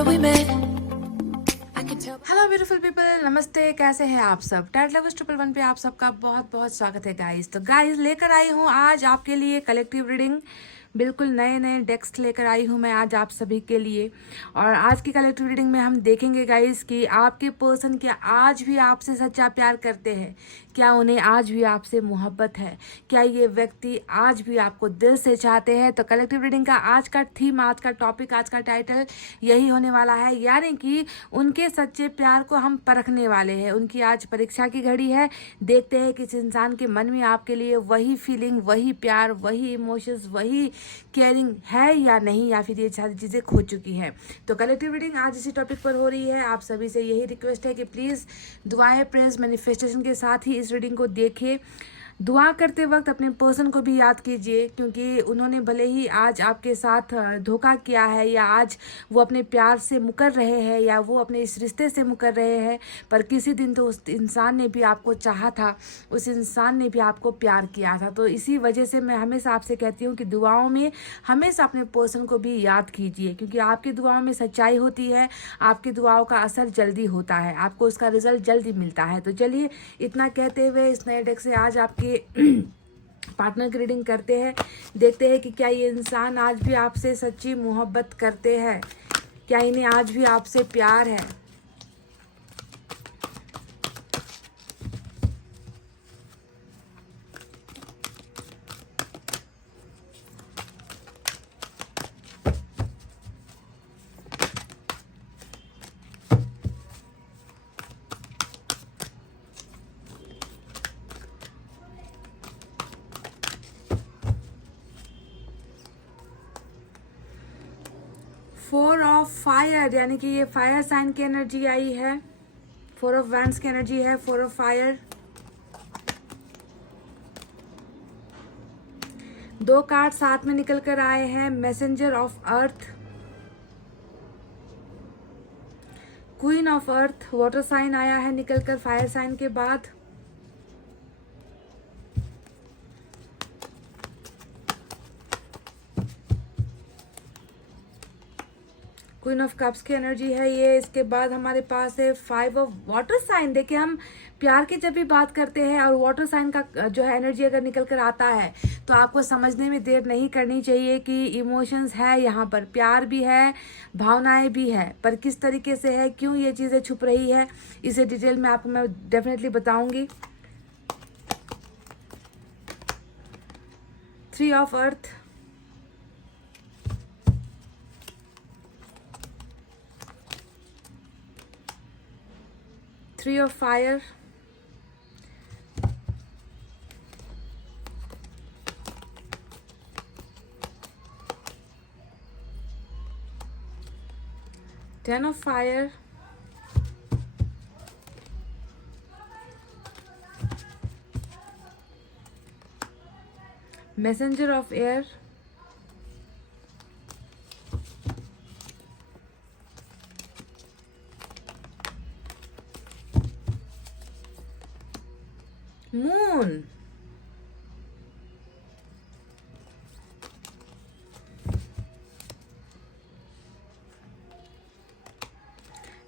summer we met. I can tell. Hello beautiful people, नमस्ते। कैसे हैं आप सब? टैट लवर्स 111 पे आप सबका बहुत बहुत स्वागत है गाइस। तो गाइस लेकर आई हूँ आज आपके लिए कलेक्टिव रीडिंग। बिल्कुल नए नए डेक्स लेकर आई हूँ मैं आज आप सभी के लिए। और आज की कलेक्टिव रीडिंग में हम देखेंगे गाइस कि आपके पर्सन क्या आज भी आपसे सच्चा प्यार करते हैं, क्या उन्हें आज भी आपसे मोहब्बत है, क्या ये व्यक्ति आज भी आपको दिल से चाहते हैं। तो कलेक्टिव रीडिंग का आज का थीम, आज का टॉपिक, आज का टाइटल यही होने वाला है, यानी कि उनके सच्चे प्यार को हम परखने वाले हैं। उनकी आज परीक्षा की घड़ी है। देखते हैं कि इस इंसान के मन में आपके लिए वही फीलिंग, वही प्यार, वही इमोशंस, वही केयरिंग है या नहीं, या फिर ये सारी चीज़ें खो चुकी हैं। तो कलेक्टिव रीडिंग आज इसी टॉपिक पर हो रही है। आप सभी से यही रिक्वेस्ट है कि प्लीज़ दुआएं, प्रेयर्स, मैनिफेस्टेशन के साथ ही इस रीडिंग को देखिए। दुआ करते वक्त अपने पर्सन को भी याद कीजिए, क्योंकि उन्होंने भले ही आज आपके साथ धोखा किया है, या आज वो अपने प्यार से मुकर रहे हैं, या वो अपने इस रिश्ते से मुकर रहे हैं, पर किसी दिन तो उस इंसान ने भी आपको चाहा था, उस इंसान ने भी आपको प्यार किया था। तो इसी वजह से मैं हमेशा आपसे कहती हूँ कि दुआओं में हमेशा अपने पर्सन को भी याद कीजिए, क्योंकि आपकी दुआओं में सच्चाई होती है, आपकी दुआओं का असर जल्दी होता है, आपको उसका रिजल्ट जल्दी मिलता है। तो चलिए इतना कहते हुए इस नए डेक से आज आपके पार्टनर की रीडिंग करते हैं। देखते हैं कि क्या ये इंसान आज भी आपसे सच्ची मोहब्बत करते हैं, क्या इन्हें आज भी आपसे प्यार है। फोर ऑफ फायर, यानी कि ये फायर साइन की एनर्जी आई है। फोर ऑफ वैंड्स की एनर्जी है, फोर ऑफ फायर। दो कार्ड साथ में निकल कर आए हैं, messenger of earth, queen of earth, water sign आया है निकलकर फायर साइन के बाद। क्वीन ऑफ कप्स की एनर्जी है ये। इसके बाद हमारे पास है फाइव ऑफ वाटर साइन। देखिए, हम प्यार की जब भी बात करते हैं और वाटर साइन का जो है एनर्जी अगर निकल कर आता है, तो आपको समझने में देर नहीं करनी चाहिए कि इमोशंस है, यहाँ पर प्यार भी है, भावनाएं भी है, पर किस तरीके से है, क्यों ये चीज़ें छुप रही है, इसे डिटेल में आपको मैं डेफिनेटली बताऊंगी। Three of earth, three of fire, ten of fire, messenger of air, moon.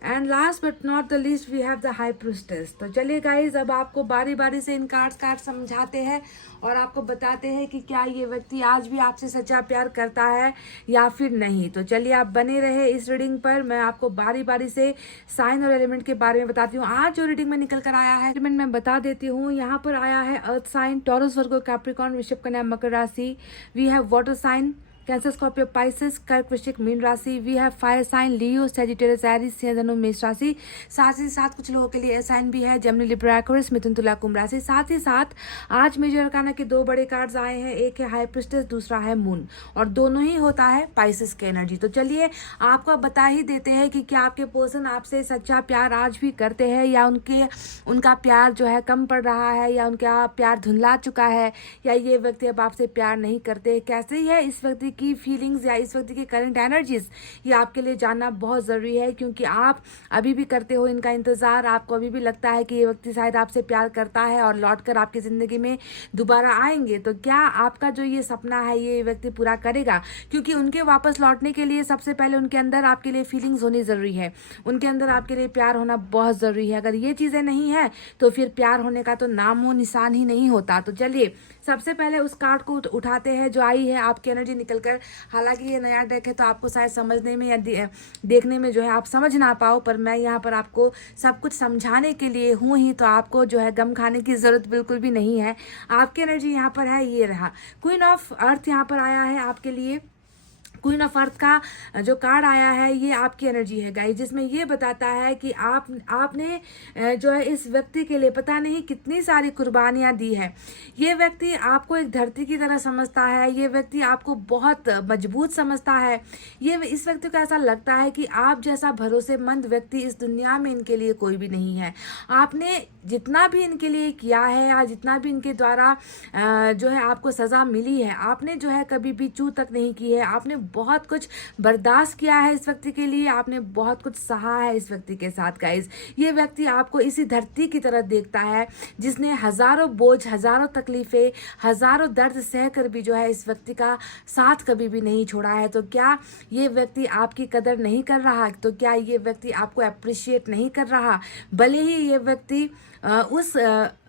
And last but not the least we have the high priestess. तो चलिए गाइज, अब आपको बारी बारी से इन कार्ड समझाते हैं और आपको बताते हैं कि क्या ये व्यक्ति आज भी आपसे सच्चा प्यार करता है या फिर नहीं। तो चलिए आप बने रहे इस रीडिंग पर। मैं आपको बारी बारी से साइन और एलिमेंट के बारे में बताती हूँ। आज जो रीडिंग में निकल कर आया है, एलिमेंट मैं बता देती हूँ। यहाँ पर आया है earth sign, Taurus, Virgo, Capricorn, वृषभ, कन्या, मकर राशि। We have water sign, Cancer, Scorpio, Pisces, कर्क, वृश्चिक, मीन राशि। We have fire sign, Leo, Sagittarius, Aries, सिंह, धनु, मेष राशि। साथ ही साथ कुछ लोगों के लिए साइन भी है, जेमिनी, लिब्रा, एक्वेरियस, मिथुन, तुला, कुंभ राशि। साथ ही साथ आज मेजर अरकाना के दो बड़े कार्ड्स आए हैं, एक है हाई प्रिस्टेस, दूसरा है मून, और दोनों ही होता है पाइसेस की एनर्जी। तो चलिए आपको बता ही देते हैं कि क्या आपके पर्सन आपसे सच्चा प्यार आज भी करते हैं, या उनका प्यार जो है कम पड़ रहा है, या उनका प्यार धुंधला चुका है, या ये व्यक्ति अब आपसे प्यार नहीं करते। कैसे है इस व्यक्ति की फीलिंग्स या इस व्यक्ति की करंट एनर्जीज, ये आपके लिए जानना बहुत ज़रूरी है, क्योंकि आप अभी भी करते हो इनका इंतज़ार। आपको अभी भी लगता है कि ये व्यक्ति शायद आपसे प्यार करता है और लौट कर आपकी ज़िंदगी में दोबारा आएंगे। तो क्या आपका जो ये सपना है ये व्यक्ति पूरा करेगा? क्योंकि उनके वापस लौटने के लिए सबसे पहले उनके अंदर आपके लिए फीलिंग्स होनी ज़रूरी है, उनके अंदर आपके लिए प्यार होना बहुत ज़रूरी है। अगर ये चीज़ें नहीं है तो फिर प्यार होने का तो नामो निशान ही नहीं होता। तो चलिए सबसे पहले उस कार्ड को उठाते हैं जो आई है आपकी एनर्जी निकल कर। हालांकि ये नया डेक है तो आपको शायद समझने में या देखने में जो है आप समझ ना पाओ, पर मैं यहाँ पर आपको सब कुछ समझाने के लिए हूँ ही, तो आपको जो है गम खाने की ज़रूरत बिल्कुल भी नहीं है। आपकी एनर्जी यहाँ पर है, ये रहा क्वीन ऑफ अर्थ यहाँ पर आया है आपके लिए। क्वीन ऑफ अर्थ का जो कार्ड आया है ये आपकी एनर्जी है गाइस, जिसमें ये बताता है कि आपने जो है इस व्यक्ति के लिए पता नहीं कितनी सारी कुर्बानियां दी है। ये व्यक्ति आपको एक धरती की तरह समझता है, ये व्यक्ति आपको बहुत मजबूत समझता है। ये इस व्यक्ति को ऐसा लगता है कि आप जैसा भरोसेमंद व्यक्ति इस दुनिया में इनके लिए कोई भी नहीं है। आपने जितना भी इनके लिए किया है या जितना भी इनके द्वारा जो है आपको सज़ा मिली है, आपने जो है कभी भी चूक तक नहीं की है। आपने बहुत कुछ बर्दाश्त किया है इस व्यक्ति के लिए, आपने बहुत कुछ सहा है इस व्यक्ति के साथ गाइस। ये व्यक्ति आपको इसी धरती की तरह देखता है जिसने हजारों बोझ, हजारों तकलीफें, हजारों दर्द सह कर भी जो है इस व्यक्ति का साथ कभी भी नहीं छोड़ा है। तो क्या ये व्यक्ति आपकी कदर नहीं कर रहा? तो क्या ये व्यक्ति आपको अप्रिशिएट नहीं कर रहा? भले ही ये व्यक्ति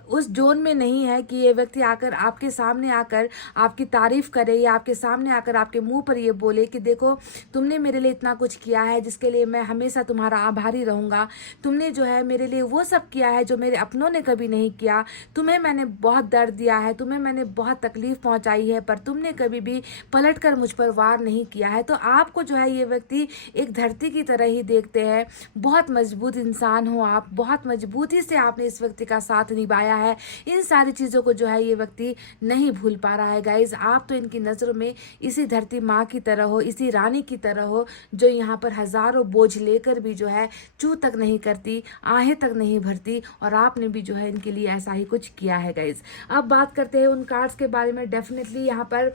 उस जोन में नहीं है कि ये व्यक्ति आकर आपके सामने आकर आपकी तारीफ करे या आपके सामने आकर आपके मुंह पर ये बोले कि देखो तुमने मेरे लिए इतना कुछ किया है जिसके लिए मैं हमेशा तुम्हारा आभारी रहूँगा। तुमने जो है मेरे लिए वो सब किया है जो मेरे अपनों ने कभी नहीं किया। तुम्हें मैंने बहुत दर्द दिया है, तुम्हें मैंने बहुत तकलीफ पहुँचाई है, पर तुमने कभी भी पलट कर मुझ पर वार नहीं किया है। तो आपको जो है ये व्यक्ति एक धरती की तरह ही देखते हैं। बहुत मजबूत इंसान हो आप, बहुत मजबूती से आपने इस व्यक्ति का साथ निभाया है। इन सारी चीज़ों को जो है ये व्यक्ति नहीं भूल पा रहा है गाइज। आप तो इनकी नज़रों में इसी धरती माँ की तरह हो, इसी रानी की तरह हो जो यहाँ पर हजारों बोझ लेकर भी जो है चू तक नहीं करती, आहें तक नहीं भरती, और आपने भी जो है इनके लिए ऐसा ही कुछ किया है गाइज। अब बात करते हैं उन कार्ड्स के बारे में। डेफिनेटली यहाँ पर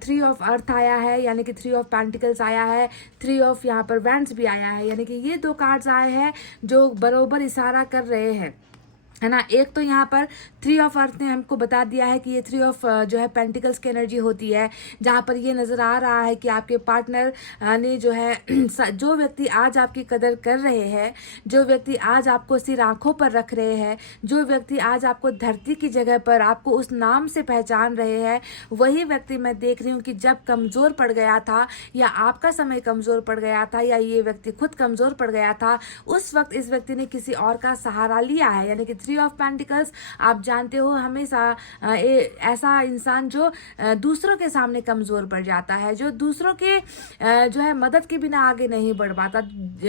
3 ऑफ अर्थ आया है, यानी कि 3 ऑफ पेंटिकल्स आया है, 3 ऑफ यहाँ पर वैंड्स भी आया है, यानी कि ये 2 कार्ड्स आए हैं जो बरोबर इशारा कर रहे हैं, है ना। एक तो यहाँ पर 3 ऑफ अर्थ ने हमको बता दिया है कि ये 3 ऑफ जो है पेंटिकल्स की एनर्जी होती है, जहाँ पर ये नज़र आ रहा है कि आपके पार्टनर ने जो है जो व्यक्ति आज आपकी कदर कर रहे हैं, जो व्यक्ति आज आपको सिर आंखों पर रख रहे हैं, जो व्यक्ति आज आपको धरती की जगह पर आपको उस नाम से पहचान रहे हैं, वही व्यक्ति मैं देख रही हूँ कि जब कमज़ोर पड़ गया था या आपका समय कमज़ोर पड़ गया था या ये व्यक्ति खुद कमज़ोर पड़ गया था, उस वक्त इस व्यक्ति ने किसी और का सहारा लिया है। यानी कि 3 ऑफ पेंटिकल्स आप जानते हो हमेशा ऐसा इंसान जो दूसरों के सामने कमज़ोर पड़ जाता है, जो दूसरों के जो है मदद के बिना आगे नहीं बढ़ पाता,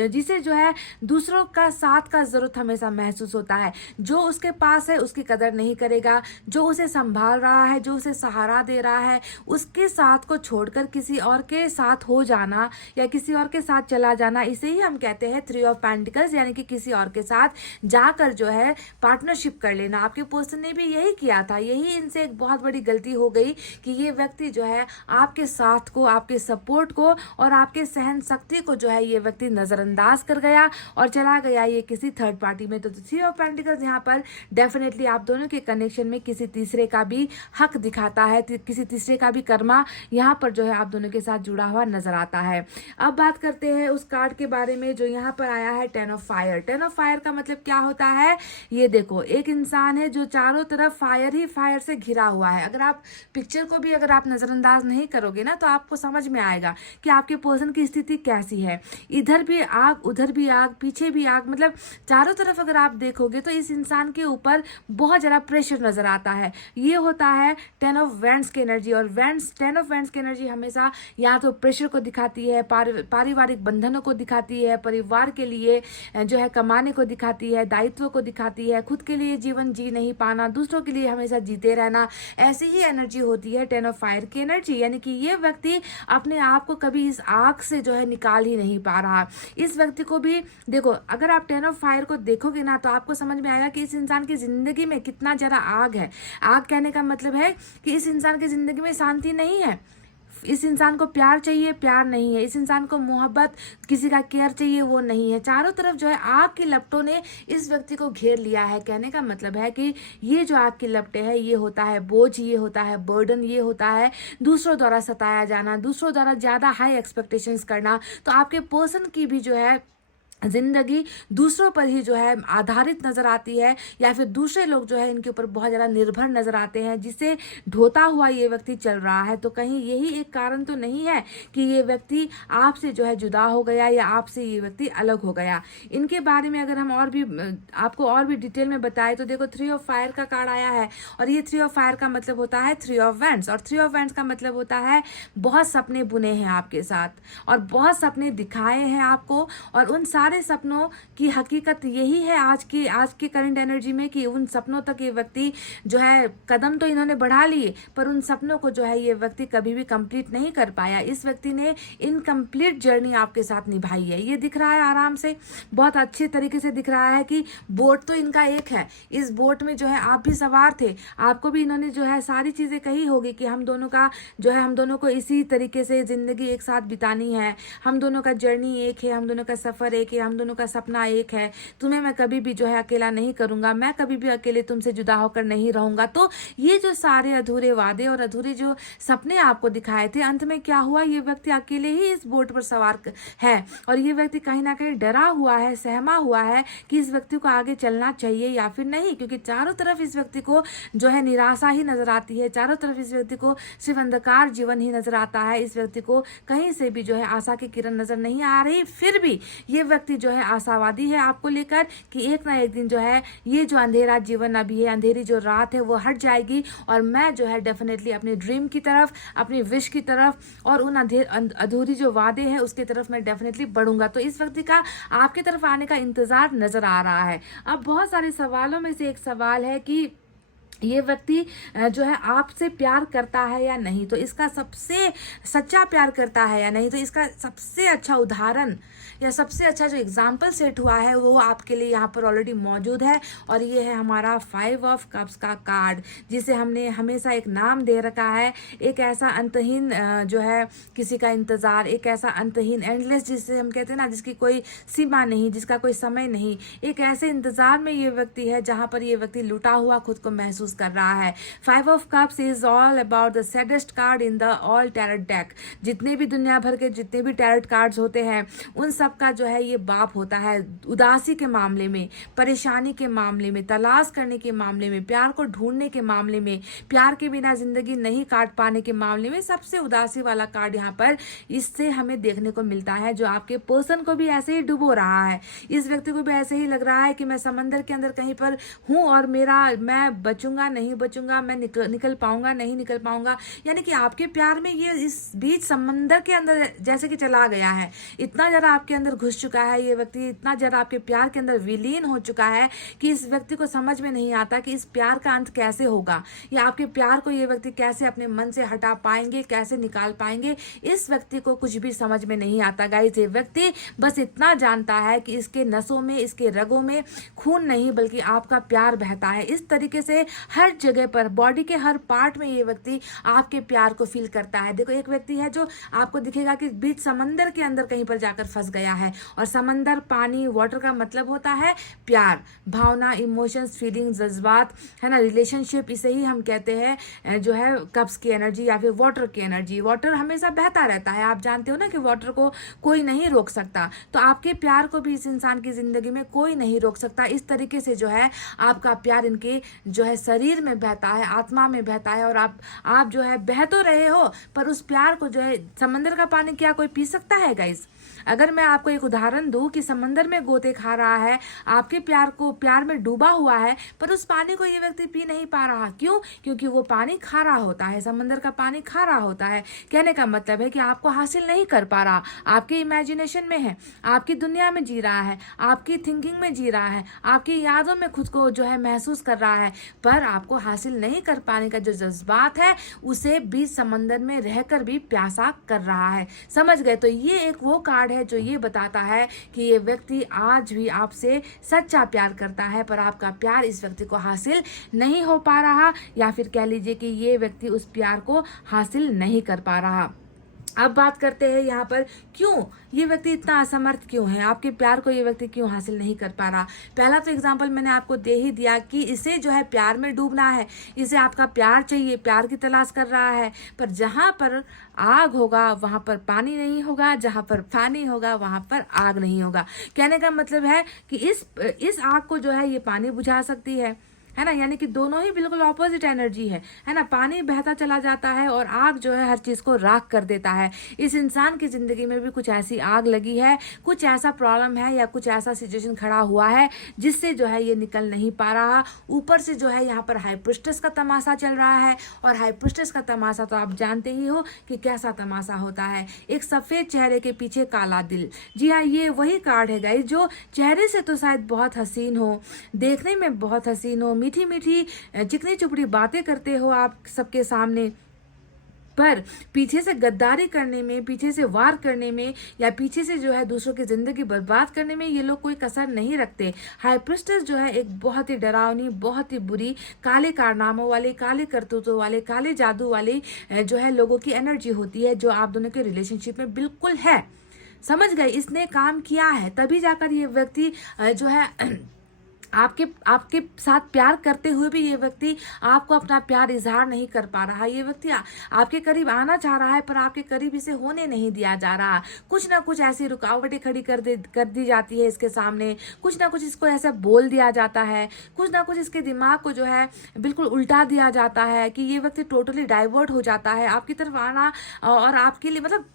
जिसे जो है दूसरों का साथ का ज़रूरत हमेशा महसूस होता है। जो उसके पास है उसकी कदर नहीं करेगा, जो उसे संभाल रहा है, जो उसे सहारा दे रहा है, उसके साथ को छोड़कर किसी और के साथ हो जाना या किसी और के साथ चला जाना, इसे ही हम कहते हैं 3 ऑफ पेंटिकल्स, यानी कि किसी और के साथ जाकर जो है पार्टनरशिप कर लेना। आपके पर्सन ने भी यही किया था, यही इनसे एक बहुत बड़ी गलती हो गई कि ये व्यक्ति जो है आपके साथ को, आपके सपोर्ट को और आपके सहन शक्ति को जो है ये व्यक्ति नज़रअंदाज कर गया और चला गया ये किसी थर्ड पार्टी में। तो 3 ऑफ पेंटिकल्स यहाँ पर डेफिनेटली आप दोनों के कनेक्शन में किसी तीसरे का भी हक दिखाता है, किसी तीसरे का भी कर्मा यहाँ पर जो है आप दोनों के साथ जुड़ा हुआ नजर आता है। अब बात करते हैं उस कार्ड के बारे में जो यहाँ पर आया है 10 ऑफ फायर। 10 ऑफ फायर का मतलब क्या होता है? ये देखो एक इंसान है जो चारों तरफ फायर ही फायर से घिरा हुआ है। अगर आप पिक्चर को भी अगर आप नजरअंदाज नहीं करोगे ना तो आपको समझ में आएगा कि आपके पर्सन की स्थिति कैसी है। इधर भी आग, उधर भी आग, पीछे भी आग, मतलब चारों तरफ अगर आप देखोगे तो इस इंसान के ऊपर बहुत ज़्यादा प्रेशर नजर आता है। ये होता है 10 ऑफ वैंड्स की एनर्जी, और 10 ऑफ वैंड्स की एनर्जी हमेशा या तो प्रेशर को दिखाती है, पारिवारिक बंधनों को दिखाती है, परिवार के लिए जो है कमाने को दिखाती है, दायित्व को दिखाती है, खुद के लिए जीवन जी नहीं पाना, दूसरों के लिए हमेशा जीते रहना, ऐसी ही एनर्जी होती है 10 ऑफ फायर की एनर्जी। यानी कि ये व्यक्ति अपने आप को कभी इस आग से जो है निकाल ही नहीं पा रहा। इस व्यक्ति को भी देखो, अगर आप 10 ऑफ फायर को देखोगे ना तो आपको समझ में आएगा कि इस इंसान की जिंदगी में कितना ज़्यादा आग है। आग कहने का मतलब है कि इस इंसान की जिंदगी में शांति नहीं है, इस इंसान को प्यार चाहिए, प्यार नहीं है। इस इंसान को मोहब्बत, किसी का केयर चाहिए, वो नहीं है। चारों तरफ जो है आग की लपटों ने इस व्यक्ति को घेर लिया है। कहने का मतलब है कि ये जो आग की लपटें है, ये होता है बोझ, ये होता है बर्डन, ये होता है दूसरों द्वारा सताया जाना, दूसरों द्वारा ज़्यादा हाई एक्सपेक्टेशंस करना। तो आपके पर्सन की भी जो है जिंदगी दूसरों पर ही जो है आधारित नजर आती है, या फिर दूसरे लोग जो है इनके ऊपर बहुत ज़्यादा निर्भर नजर आते हैं, जिसे ढोता हुआ ये व्यक्ति चल रहा है। तो कहीं यही एक कारण तो नहीं है कि ये व्यक्ति आपसे जो है जुदा हो गया या आपसे ये व्यक्ति अलग हो गया। इनके बारे में अगर हम और भी आपको और भी डिटेल में बताएं तो देखो 3 ऑफ फायर का कार्ड आया है, और ये 3 ऑफ फायर का मतलब होता है 3 ऑफ वैंड्स, और 3 ऑफ वैंड्स का मतलब होता है बहुत सपने बुने हैं आपके साथ, और बहुत सपने दिखाए हैं आपको, और उन सारे सपनों की हकीकत यही है आज के करंट एनर्जी में कि उन सपनों तक ये व्यक्ति जो है कदम तो इन्होंने बढ़ा लिए, पर उन सपनों को जो है ये व्यक्ति कभी भी कंप्लीट नहीं कर पाया। इस व्यक्ति ने इनकम्प्लीट जर्नी आपके साथ निभाई है। ये दिख रहा है आराम से, बहुत अच्छे तरीके से दिख रहा है कि बोट तो इनका एक है, इस बोट में जो है आप भी सवार थे, आपको भी इन्होंने जो है सारी चीजें कही होगी कि हम दोनों का जो है, हम दोनों को इसी तरीके से जिंदगी एक साथ बितानी है, हम दोनों का जर्नी एक है, हम दोनों का सफर एक है, हम दोनों का सपना एक है, तुम्हें मैं कभी भी जो है अकेला नहीं करूंगा, मैं कभी भी अकेले तुमसे जुदा होकर नहीं रहूंगा। तो ये जो सारे अधूरे वादे और अधूरे जो सपने आपको दिखाए थे, अंत में क्या हुआ, ये व्यक्ति अकेले ही इस बोट पर सवार है, और ये व्यक्ति कहीं ना कहीं डरा हुआ है, सहमा हुआ है कि इस व्यक्ति को आगे चलना चाहिए या फिर नहीं, क्योंकि चारों तरफ इस व्यक्ति को जो है निराशा ही नजर आती है, चारों तरफ इस व्यक्ति को सिर्फ अंधकार जीवन ही नजर आता है। इस व्यक्ति को कहीं से भी जो है आशा की किरण नजर नहीं आ रही। फिर भी ये व्यक्ति जो है आशावादी है आपको लेकर कि एक ना एक दिन जो है ये जो अंधेरा जीवन अभी है, अंधेरी जो रात है, वो हट जाएगी, और मैं जो है डेफिनेटली अपने ड्रीम की तरफ, अपनी विश की तरफ, और उन अधूरी जो वादे हैं उसकी तरफ मैं डेफिनेटली बढ़ूंगा। तो इस व्यक्ति का आपकी तरफ आने का इंतजार नजर आ रहा है। अब बहुत सारे सवालों में से एक सवाल है कि ये व्यक्ति जो है आपसे प्यार करता है या नहीं, तो इसका सबसे सच्चा प्यार करता है या नहीं, तो इसका सबसे अच्छा उदाहरण या सबसे अच्छा जो एग्जाम्पल सेट हुआ है वो आपके लिए यहाँ पर ऑलरेडी मौजूद है, और ये है हमारा 5 ऑफ कप्स का कार्ड, जिसे हमने हमेशा एक नाम दे रखा है, एक ऐसा अंतहीन जो है किसी का इंतजार, एक ऐसा अंतहीन एंडलेस जिसे हम कहते हैं ना, जिसकी कोई सीमा नहीं, जिसका कोई समय नहीं, एक ऐसे इंतजार में ये व्यक्ति है जहाँ पर ये व्यक्ति लुटा हुआ खुद को महसूस कर रहा है। 5 of cups is all about the saddest card in the all tarot deck. जितने भी दुनिया भर के जितने भी टैरेट कार्ड्स होते हैं उन सब का जो है ये बाप होता है। उदासी के मामले में, परेशानी के मामले में, तलाश करने के मामले में, प्यार को ढूंढने के मामले में, प्यार के बिना जिंदगी नहीं काट पाने के मामले में सबसे उदासी वाला कार्ड यहाँ पर इससे हमें देखने को मिलता है, जो आपके पर्सन को भी ऐसे ही डुबो रहा है। इस व्यक्ति को भी ऐसे ही लग रहा है कि मैं समंदर के अंदर कहीं पर हूँ, और मैं बचूंगा नहीं बचूंगा, मैं निकल पाऊंगा नहीं निकल पाऊंगा, यानी कि आपके प्यार में ये इस बीच समंदर के अंदर जैसे कि चला गया है, इतना ज्यादा आपके अंदर घुस चुका है ये व्यक्ति, इतना ज्यादा आपके प्यार के अंदर विलीन हो चुका है कि इस व्यक्ति को समझ में नहीं आता कि इस प्यार का अंत कैसे होगा, या आपके प्यार को ये व्यक्ति कैसे अपने मन से हटा पाएंगे, कैसे निकाल पाएंगे। इस व्यक्ति को कुछ भी समझ में नहीं आता गाइस। ये व्यक्ति बस इतना जानता है कि इसके नसों में, इसके रगों में खून नहीं बल्कि आपका प्यार बहता है। इस तरीके से हर जगह पर, बॉडी के हर पार्ट में ये व्यक्ति आपके प्यार को फील करता है। देखो, एक व्यक्ति है जो आपको दिखेगा कि बीच समंदर के अंदर कहीं पर जाकर फंस गया है, और समंदर, पानी, वाटर का मतलब होता है प्यार, भावना, इमोशंस, फीलिंग्स, जज्बात, है ना, रिलेशनशिप। इसे ही हम कहते हैं जो है कप्स की एनर्जी या फिर वाटर की एनर्जी। वाटर हमेशा बहता रहता है, आप जानते हो ना कि वाटर को कोई नहीं रोक सकता, तो आपके प्यार को भी इस इंसान की जिंदगी में कोई नहीं रोक सकता। इस तरीके से जो है आपका प्यार इनके जो है शरीर में बहता है, आत्मा में बहता है, और आप जो है बह तो रहे हो, पर उस प्यार को जो है, समंदर का पानी क्या कोई पी सकता है गाइस? अगर मैं आपको एक उदाहरण दूं कि समंदर में गोते खा रहा है, आपके प्यार में डूबा हुआ है, पर उस पानी को ये व्यक्ति पी नहीं पा रहा। क्यों? क्योंकि वो पानी खारा होता है, समंदर का पानी खारा होता है। कहने का मतलब है कि आपको हासिल नहीं कर पा रहा, आपके इमेजिनेशन में है, आपकी दुनिया में जी रहा है, आपकी थिंकिंग में जी रहा है, आपकी यादों में खुद को जो है महसूस कर रहा है, पर आपको हासिल नहीं कर पाने का जो जज्बात है उसे बीच समंदर में रहकर भी प्यासा कर रहा है। समझ गए? तो ये एक वो कार्ड है जो ये बताता है कि ये व्यक्ति आज भी आपसे सच्चा प्यार करता है, पर आपका प्यार इस व्यक्ति को हासिल नहीं हो पा रहा, या फिर कह लीजिए कि ये व्यक्ति उस प्यार को हासिल नहीं कर पा रहा। अब बात करते हैं यहाँ पर क्यों ये व्यक्ति इतना असमर्थ क्यों है, आपके प्यार को ये व्यक्ति क्यों हासिल नहीं कर पा रहा। पहला तो एग्जाम्पल मैंने आपको दे ही दिया कि इसे जो है प्यार में डूबना है, इसे आपका प्यार चाहिए, प्यार की तलाश कर रहा है, पर जहाँ पर आग होगा वहाँ पर पानी नहीं होगा, जहाँ पर पानी होगा वहाँ पर आग नहीं होगा। कहने का मतलब है कि इस आग को जो है ये पानी बुझा सकती है ना, यानी कि दोनों ही बिल्कुल ऑपोजिट एनर्जी है ना। पानी बहता चला जाता है और आग जो है हर चीज को राख कर देता है। इस इंसान की जिंदगी में भी कुछ ऐसी आग लगी है, कुछ ऐसा प्रॉब्लम है या कुछ ऐसा सिचुएशन खड़ा हुआ है जिससे जो है ये निकल नहीं पा रहा। ऊपर से जो है यहाँ पर हाई प्रिस्टेस का तमाशा चल रहा है, और हाई प्रिस्टेस का तमाशा तो आप जानते ही हो कि कैसा तमाशा होता है, एक सफेद चेहरे के पीछे काला दिल। जी हाँ, ये वही कार्ड है गाइस जो चेहरे से तो शायद बहुत हसीन हो, देखने में बहुत हसीन हो, मीठी मीठी चिकनी चुपड़ी बातें करते हो आप सबके सामने, पर पीछे से गद्दारी करने में, पीछे से वार करने में, या पीछे से जो है दूसरों की जिंदगी बर्बाद करने में ये लोग कोई कसर नहीं रखते। हाई प्रिस्टेस जो है एक बहुत ही डरावनी, बहुत ही बुरी, काले कारनामों वाली, काले करतूतों वाले, काले जादू वाली जो है लोगों की एनर्जी होती है, जो आप दोनों के रिलेशनशिप में बिल्कुल है। समझ गए, इसने काम किया है तभी जाकर ये व्यक्ति जो है आपके साथ प्यार करते हुए भी ये व्यक्ति आपको अपना प्यार इजहार नहीं कर पा रहा। ये व्यक्ति आपके करीब आना चाह रहा है, पर आपके करीब इसे होने नहीं दिया जा रहा। कुछ ना कुछ ऐसी रुकावटें खड़ी कर दी जाती है इसके सामने, कुछ ना कुछ इसको ऐसा बोल दिया जाता है, कुछ ना कुछ इसके दिमाग को जो है बिल्कुल उल्टा दिया जाता है कि ये व्यक्ति टोटली डाइवर्ट हो जाता है आपकी तरफ आना, और आपके लिए मतलब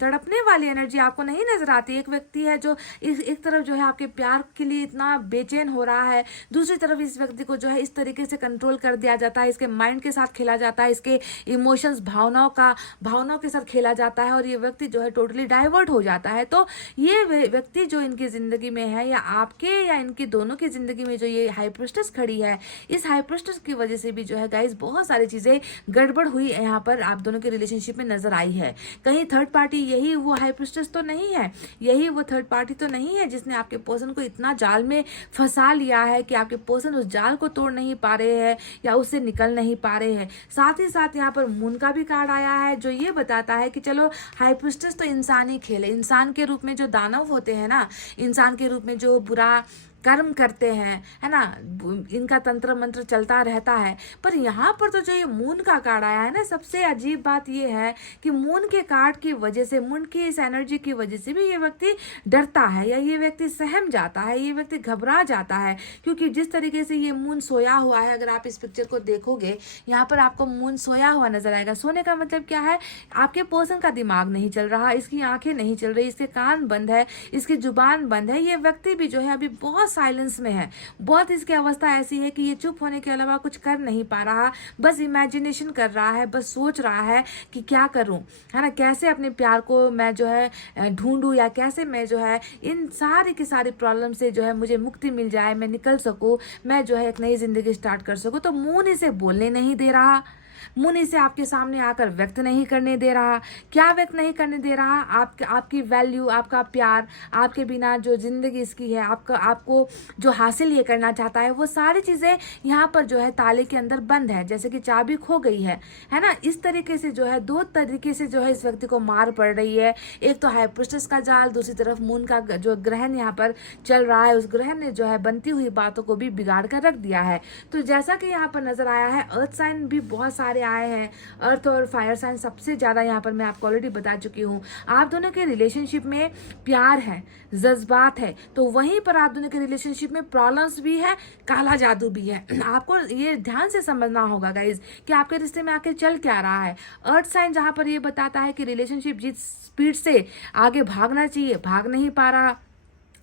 तड़पने वाली एनर्जी आपको नहीं नजर आती। एक व्यक्ति है जो एक तरफ जो है आपके प्यार के लिए इतना बेचैन हो रहा है, दूसरी तरफ इस व्यक्ति को जो है इस तरीके से कंट्रोल कर दिया जाता है, इसके माइंड के साथ खेला जाता है, इसके इमोशंस, भावनाओं के साथ खेला जाता है, और ये व्यक्ति जो है टोटली डाइवर्ट हो जाता है। तो ये व्यक्ति जो इनकी जिंदगी में है, या आपके या इनकी दोनों की जिंदगी में जो ये हाई प्रिस्टेस खड़ी है, इस हाई प्रिस्टेस की वजह से भी जो है गाइस बहुत सारी चीजें गड़बड़ हुई यहाँ पर आप दोनों के रिलेशनशिप में नजर आई है। कहीं थर्ड पार्टी यही वो हाई प्रिस्टेस तो नहीं है, यही वो थर्ड पार्टी तो नहीं है जिसने आपके पर्सन को इतना जाल में फंसा लिया है कि आपके पर्सन उस जाल को तोड़ नहीं पा रहे हैं या उससे निकल नहीं पा रहे हैं। साथ ही साथ यहाँ पर मून का भी कार्ड आया है जो ये बताता है कि चलो हाई प्रिस्टेस तो इंसानी खेल है, इंसान के रूप में जो दानव होते हैं ना, इंसान के रूप में जो बुरा कर्म करते हैं, है ना, इनका तंत्र मंत्र चलता रहता है। पर यहाँ पर तो जो ये मून का कार्ड आया है ना, सबसे अजीब बात ये है कि मून के कार्ड की वजह से, मून की इस एनर्जी की वजह से भी ये व्यक्ति डरता है, या ये व्यक्ति सहम जाता है, ये व्यक्ति घबरा जाता है, क्योंकि जिस तरीके से ये मून सोया हुआ है, अगर आप इस पिक्चर को देखोगे यहाँ पर आपको मून सोया हुआ नजर आएगा। सोने का मतलब क्या है, आपके पर्सन का दिमाग नहीं चल रहा, इसकी आंखें नहीं चल रही, इसके कान बंद है, इसकी जुबान बंद है। ये व्यक्ति भी जो है अभी बहुत साइलेंस में है, बहुत इसकी अवस्था ऐसी है कि ये चुप होने के अलावा कुछ कर नहीं पा रहा, बस इमेजिनेशन कर रहा है, बस सोच रहा है कि क्या करूं, है ना, कैसे अपने प्यार को मैं जो है ढूंढूं, या कैसे मैं जो है इन सारी की सारी प्रॉब्लम से जो है मुझे मुक्ति मिल जाए, मैं निकल सकूं, मैं जो है एक नई जिंदगी स्टार्ट कर सकूं। तो मून इसे बोलने नहीं दे रहा, मून इसे आपके सामने आकर व्यक्त नहीं करने दे रहा। क्या व्यक्त नहीं करने दे रहा, आपकी वैल्यू, आपका प्यार, आपके बिना जो जिंदगी इसकी है, आपको जो हासिल ये करना चाहता है, वो सारी चीजें यहाँ पर जो है ताले के अंदर बंद है, जैसे कि चाबी खो गई है ना। इस तरीके से जो है दो तरीके से जो है इस व्यक्ति को मार पड़ रही है। एक तो हाई प्रिस्टेस का जाल, दूसरी तरफ मून का जो ग्रहण यहाँ पर चल रहा है, उस ग्रहण ने जो है बनती हुई बातों को भी बिगाड़ कर रख दिया है। तो जैसा कि यहाँ पर नजर आया है, अर्थ साइन भी बहुत सारे आए हैं, अर्थ और फायर साइन सबसे ज्यादा यहाँ पर मैं आपको ऑलरेडी बता चुकी हूँ। आप दोनों के रिलेशनशिप में प्यार है, जज्बात है, तो वहीं पर आप दोनों के रिलेशनशिप में प्रॉब्लम्स भी है, काला जादू भी है। आपको ये ध्यान से समझना होगा गाइज कि आपके रिश्ते में आखिर चल क्या रहा है। अर्थ साइन जहां पर ये बताता है कि रिलेशनशिप जिस स्पीड से आगे भागना चाहिए भाग नहीं पा रहा,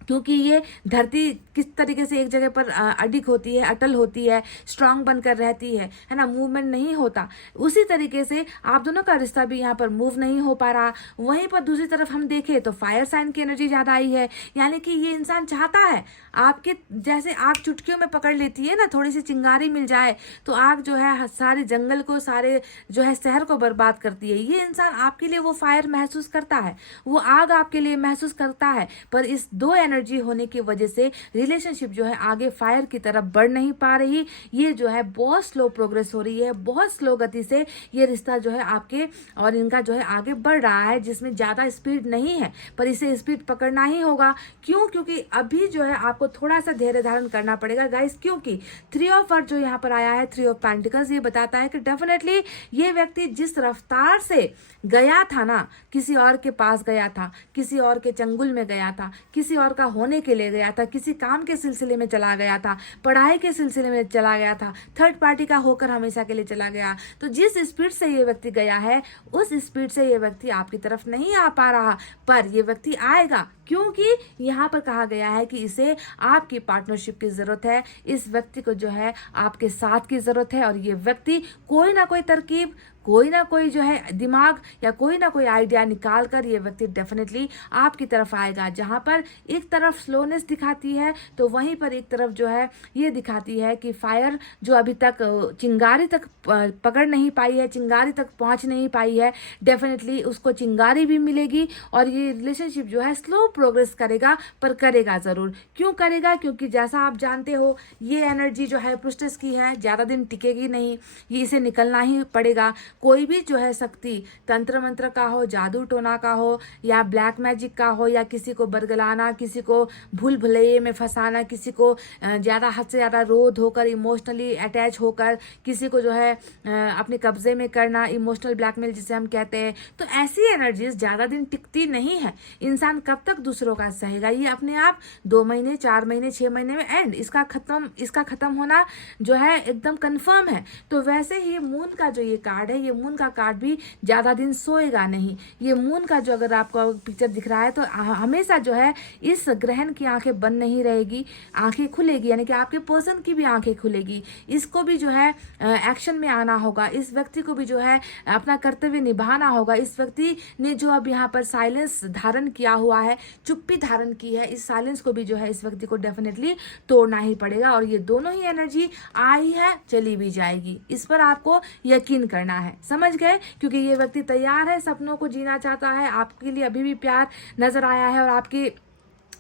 क्योंकि ये धरती किस तरीके से एक जगह पर अडिग होती है, अटल होती है, स्ट्रांग बनकर रहती है ना, मूवमेंट नहीं होता, उसी तरीके से आप दोनों का रिश्ता भी यहाँ पर मूव नहीं हो पा रहा। वहीं पर दूसरी तरफ हम देखें तो फायर साइन की एनर्जी ज्यादा आई है, यानी कि ये इंसान चाहता है आपके जैसे आग चुटकियों में पकड़ लेती है ना, थोड़ी सी चिंगारी मिल जाए तो आग जो है सारे जंगल को, सारे जो है शहर को बर्बाद करती है। ये इंसान आपके लिए वो फायर महसूस करता है, वो आग आपके लिए महसूस करता है, पर इस दो एनर्जी होने की वजह से रिलेशनशिप जो है आगे फायर की तरफ बढ़ नहीं पा रही। ये जो है बहुत स्लो प्रोग्रेस हो रही है, बहुत स्लो गति से ये रिश्ता जो है आपके और इनका जो है आगे बढ़ रहा है, जिसमें ज़्यादा स्पीड नहीं है, पर इसे स्पीड पकड़ना ही होगा। क्यों? क्योंकि अभी जो है आपको थोड़ा सा धैर्य धारण करना पड़ेगा गाइस, क्योंकि 3 ऑफ अर्थ जो यहाँ पर आया है, 3 ऑफ पेंटिकल्स, ये बताता है कि डेफिनेटली ये व्यक्ति जिस रफ्तार से गया था ना, किसी और के पास गया था, किसी और के चंगुल में गया था, किसी और का होने के लिए गया था, किसी काम के सिलसिले में चला गया था, पढ़ाई के सिलसिले में चला गया था, थर्ड पार्टी का होकर हमेशा के लिए चला गया, तो जिस स्पीड से ये व्यक्ति गया है उस स्पीड से ये व्यक्ति आपकी तरफ नहीं आ पा रहा, पर ये व्यक्ति आएगा, क्योंकि यहाँ पर कहा गया है कि इसे आपकी पार्टनरशिप की जरूरत है, इस व्यक्ति को जो है आपके साथ की जरूरत है, और ये व्यक्ति कोई ना कोई तरकीब, कोई ना कोई जो है दिमाग या कोई ना कोई आइडिया निकाल कर ये व्यक्ति डेफिनेटली आपकी तरफ आएगा। जहाँ पर एक तरफ स्लोनेस दिखाती है तो वहीं पर एक तरफ जो है ये दिखाती है कि फायर जो अभी तक चिंगारी तक पकड़ नहीं पाई है, चिंगारी तक पहुँच नहीं पाई है, डेफिनेटली उसको चिंगारी भी मिलेगी और ये रिलेशनशिप जो है स्लो प्रोग्रेस करेगा, पर करेगा ज़रूर। क्यों करेगा? क्योंकि जैसा आप जानते हो ये एनर्जी जो है प्रुष्टस की है, ज़्यादा दिन टिकेगी नहीं, ये इसे निकलना ही पड़ेगा। कोई भी जो है शक्ति, तंत्र मंत्र का हो, जादू टोना का हो, या ब्लैक मैजिक का हो, या किसी को बरगलाना, किसी को भूल भुलैये में फंसाना, किसी को ज़्यादा हद से ज़्यादा रोध होकर, इमोशनली अटैच होकर किसी को जो है अपने कब्जे में करना, इमोशनल ब्लैकमेल जिसे हम कहते हैं, तो ऐसी एनर्जीज ज़्यादा दिन टिकती नहीं है। इंसान कब तक दूसरों का सहेगा? ये अपने आप 2 महीने, 4 महीने, 6 महीने में एंड, इसका खत्म होना जो है एकदम कंफर्म है। तो वैसे ही मून का जो ये कार्ड है, ये मून का कार्ड भी ज़्यादा दिन सोएगा नहीं। ये मून का जो अगर आपको पिक्चर दिख रहा है तो हमेशा जो है इस ग्रहण की आंखें बंद नहीं रहेगी, आंखें खुलेगी, यानी कि आपके पर्सन की भी आंखें खुलेगी। इसको भी जो है एक्शन में आना होगा, इस व्यक्ति को भी जो है अपना कर्तव्य निभाना होगा। इस व्यक्ति ने जो अब यहाँ पर साइलेंस धारण किया हुआ है, चुप्पी धारण की है, इस साइलेंस को भी जो है इस व्यक्ति को डेफिनेटली तोड़ना ही पड़ेगा। और ये दोनों ही एनर्जी आई है, चली भी जाएगी, इस पर आपको यकीन करना है। समझ गए? क्योंकि ये व्यक्ति तैयार है, सपनों को जीना चाहता है, आपके लिए अभी भी प्यार नजर आया है, और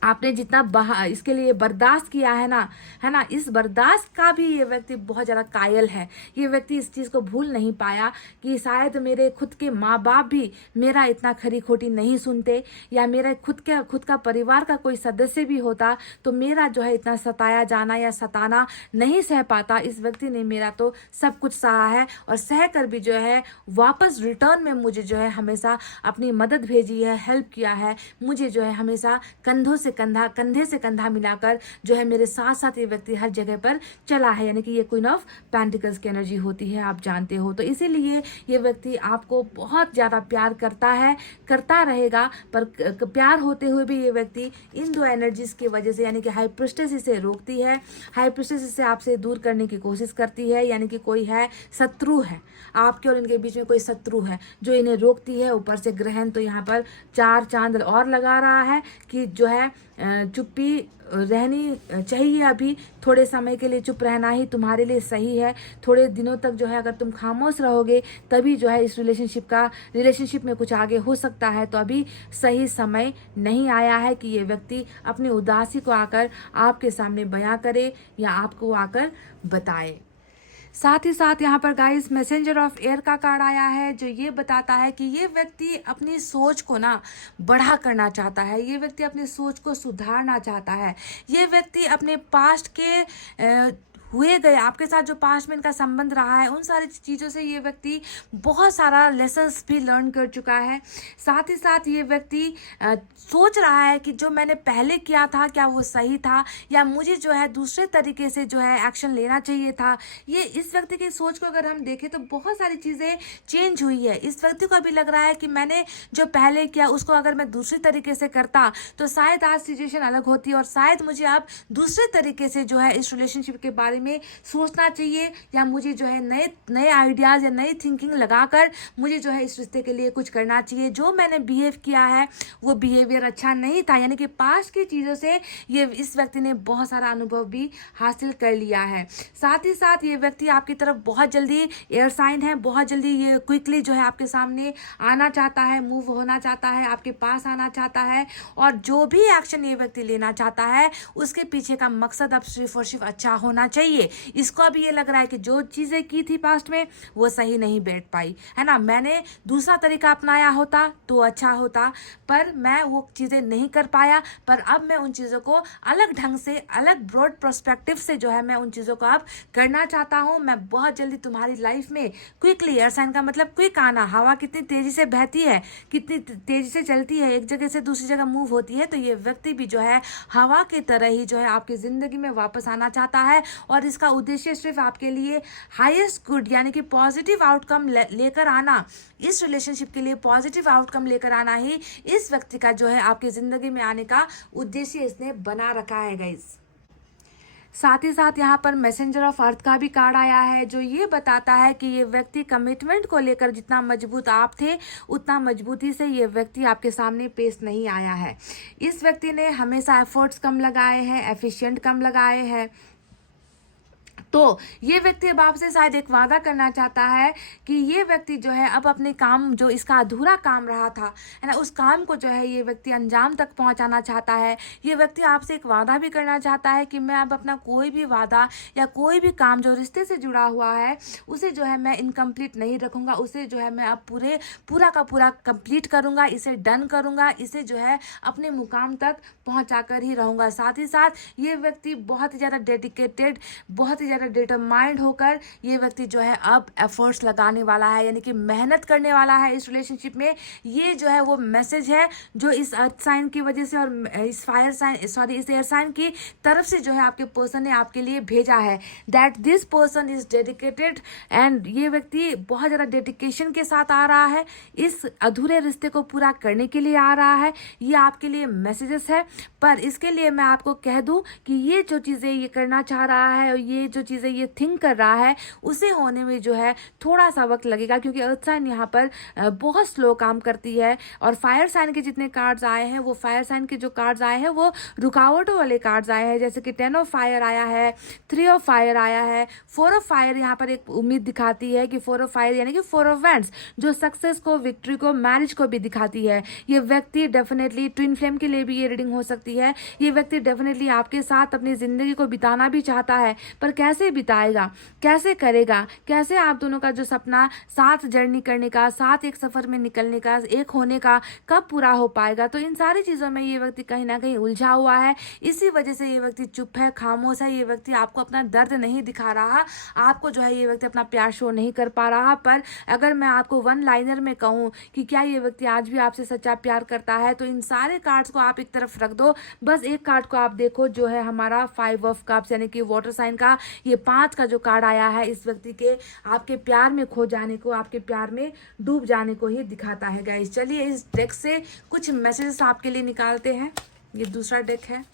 आपने जितना इसके लिए बर्दाश्त किया है ना, इस बर्दाश्त का भी ये व्यक्ति बहुत ज़्यादा कायल है। ये व्यक्ति इस चीज़ को भूल नहीं पाया कि शायद मेरे खुद के माँ बाप भी मेरा इतना खरी खोटी नहीं सुनते, या मेरा खुद का परिवार का कोई सदस्य भी होता तो मेरा जो है इतना सताया जाना या सताना नहीं सह पाता। इस व्यक्ति ने मेरा तो सब कुछ सहा है, और सह कर भी जो है वापस रिटर्न में मुझे जो है हमेशा अपनी मदद भेजी है, हेल्प किया है, मुझे जो है हमेशा कंधे से कंधा मिलाकर जो है मेरे साथ साथ ये व्यक्ति हर जगह पर चला है। यानी कि ये क्वीन ऑफ पेंटिकल्स की एनर्जी होती है, आप जानते हो। तो इसीलिए ये व्यक्ति आपको बहुत ज़्यादा प्यार करता है, करता रहेगा, पर प्यार होते हुए भी ये व्यक्ति इन 2 एनर्जीज की वजह से, यानी कि हाई प्रिस्टेस इसे रोकती है, हाई प्रिस्टेस इसे आपसे दूर करने की कोशिश करती है, यानी कि कोई है, शत्रु है, आपके और इनके बीच में कोई शत्रु है जो इन्हें रोकती है। ऊपर से ग्रहण तो यहाँ पर 4 चांद और लगा रहा है कि जो है चुप्पी रहनी चाहिए। अभी थोड़े समय के लिए चुप रहना ही तुम्हारे लिए सही है। थोड़े दिनों तक जो है अगर तुम खामोश रहोगे तभी जो है इस रिलेशनशिप में कुछ आगे हो सकता है। तो अभी सही समय नहीं आया है कि ये व्यक्ति अपनी उदासी को आकर आपके सामने बयां करे या आपको आकर बताए। साथ ही साथ यहाँ पर गाइस मैसेंजर ऑफ एयर का कार्ड आया है, जो ये बताता है कि ये व्यक्ति अपनी सोच को ना बड़ा करना चाहता है, ये व्यक्ति अपनी सोच को सुधारना चाहता है, ये व्यक्ति अपने पास्ट के हुए गए आपके साथ जो पास्ट में इनका संबंध रहा है उन सारी चीज़ों से ये व्यक्ति बहुत सारा लेसन्स भी लर्न कर चुका है। साथ ही साथ ये व्यक्ति सोच रहा है कि जो मैंने पहले किया था क्या वो सही था, या मुझे जो है दूसरे तरीके से जो है एक्शन लेना चाहिए था। ये इस व्यक्ति की सोच को अगर हम देखें तो बहुत सारी चीज़ें चेंज हुई है। इस व्यक्ति को अभी लग रहा है कि मैंने जो पहले किया उसको अगर मैं दूसरे तरीके से करता तो शायद आज सिचुएशन अलग होती, और शायद मुझे अब दूसरे तरीके से जो है इस रिलेशनशिप के बारे बारे में सोचना चाहिए, या मुझे जो है नए नए आइडियाज़ या नई थिंकिंग लगाकर मुझे जो है इस रिश्ते के लिए कुछ करना चाहिए। जो मैंने बिहेव किया है वो बिहेवियर अच्छा नहीं था, यानी कि पास्ट की चीज़ों से ये इस व्यक्ति ने बहुत सारा अनुभव भी हासिल कर लिया है। साथ ही साथ ये व्यक्ति आपकी तरफ बहुत जल्दी, एयर साइन है, बहुत जल्दी ये क्विकली जो है आपके सामने आना चाहता है, मूव होना चाहता है, आपके पास आना चाहता है, और जो भी एक्शन ये व्यक्ति लेना चाहता है उसके पीछे का मकसद अब सिर्फ और सिर्फ अच्छा होना चाहिए। इसको अभी ये लग रहा है कि जो चीज़ें की थी पास्ट में वो सही नहीं बैठ पाई, है ना, मैंने दूसरा तरीका अपनाया होता तो अच्छा होता, पर मैं वो चीज़ें नहीं कर पाया। पर अब मैं उन चीज़ों को अलग ढंग से, अलग ब्रॉड पर्सपेक्टिव से जो है मैं उन चीज़ों को अब करना चाहता हूँ। मैं बहुत जल्दी तुम्हारी लाइफ में क्विकली, एयर साइन का मतलब क्विक आना, हवा कितनी तेज़ी से बहती है, कितनी तेज़ी से चलती है, एक जगह से दूसरी जगह मूव होती है, तो ये व्यक्ति भी जो है हवा की तरह ही जो है आपकी ज़िंदगी में वापस आना चाहता है। और इसका उद्देश्य सिर्फ आपके लिए हाईएस्ट गुड, यानी कि पॉजिटिव आउटकम लेकर आना, इस रिलेशनशिप के लिए पॉजिटिव आउटकम लेकर आना ही इस व्यक्ति का जो है आपकी ज़िंदगी में आने का उद्देश्य इसने बना रखा है गाइस। साथ ही साथ यहाँ पर मैसेंजर ऑफ अर्थ का भी कार्ड आया है, जो ये बताता है कि ये व्यक्ति कमिटमेंट को लेकर जितना मजबूत आप थे उतना मजबूती से ये व्यक्ति आपके सामने पेश नहीं आया है। इस व्यक्ति ने हमेशा एफर्ट्स कम लगाए हैं, एफिशिएंट कम लगाए हैं। तो ये व्यक्ति अब आपसे शायद एक वादा करना चाहता है कि ये व्यक्ति जो है अब अपने काम, जो इसका अधूरा काम रहा था, है ना, उस काम को जो है ये व्यक्ति अंजाम तक पहुंचाना चाहता है। ये व्यक्ति आपसे एक वादा भी करना चाहता है कि मैं अब अपना कोई भी वादा या कोई भी काम जो रिश्ते से जुड़ा हुआ है उसे जो है मैं इनकम्प्लीट नहीं रखूँगा, उसे जो है मैं अब पूरा का पूरा कंप्लीट करूँगा, इसे डन करूँगा, इसे जो है अपने मुकाम तक पहुँचा कर ही रहूँगा। साथ ही साथ ये व्यक्ति बहुत ही ज़्यादा डेडिकेटेड, बहुत ही ज़्यादा डिटरमाइंड होकर ये व्यक्ति जो है अब एफर्ट्स लगाने वाला है, यानी कि मेहनत करने वाला है इस रिलेशनशिप में। ये जो है वो मैसेज है जो इस अर्थ साइन की वजह से और इस फायर साइन, इस एयर साइन की तरफ से जो है आपके पर्सन ने आपके लिए भेजा है, that this person is dedicated, and ये व्यक्ति बहुत ज़्यादा डेडिकेशन के साथ आ रहा है, इस अधूरे रिश्ते को पूरा करने के लिए आ रहा है। ये आपके लिए मैसेजेस है, पर इसके लिए मैं आपको कह दूं कि ये जो चीज़ें ये करना चाह रहा है और ये जो चीज़ें ये थिंक कर रहा है उसे होने में जो है थोड़ा सा वक्त लगेगा, क्योंकि अर्थ साइन यहाँ पर बहुत स्लो काम करती है। और फायर साइन के जितने कार्ड्स आए हैं, वो फायर साइन के जो कार्ड्स आए हैं वो रुकावटों वाले कार्ड्स आए हैं, जैसे कि 10 ऑफ फायर आया है, 3 ऑफ फायर आया है, 4 ऑफ फायर यहाँ पर एक उम्मीद दिखाती है कि 4 ऑफ फायर यानी कि 4 ऑफ वैंड्स जो सक्सेस को, विक्ट्री को, मैरिज को भी दिखाती है। ये व्यक्ति डेफिनेटली ट्विन फ्लेम के लिए भी ये रीडिंग हो सकती है। ये व्यक्ति डेफिनेटली आपके साथ अपनी ज़िंदगी को बिताना भी चाहता है, पर कैसे बिताएगा, कैसे करेगा, कैसे आप दोनों का जो सपना साथ जर्नी करने का, साथ एक सफ़र में निकलने का, एक होने का, कब पूरा हो पाएगा। तो इन सारी चीज़ों में ये व्यक्ति कहीं ना कहीं उलझा हुआ है। इसी वजह से ये व्यक्ति चुप है, खामोश है। ये व्यक्ति आपको अपना दर्द नहीं दिखा रहा, आपको जो है ये व्यक्ति अपना प्यार शो नहीं कर पा रहा। पर अगर मैं आपको वन लाइनर में कहूँ कि क्या ये व्यक्ति आज भी आपसे सच्चा प्यार करता है, तो इन सारे कार्ड्स को आप एक तरफ रख दो, बस एक कार्ड को आप देखो जो है हमारा 5 ऑफ कप्स यानी कि वाटर साइन का ये 5 का जो कार्ड आया है, इस व्यक्ति के आपके प्यार में खो जाने को, आपके प्यार में डूब जाने को ही दिखाता है गाइस। चलिए इस डेक से कुछ मैसेजेस आपके लिए निकालते हैं। ये दूसरा डेक है।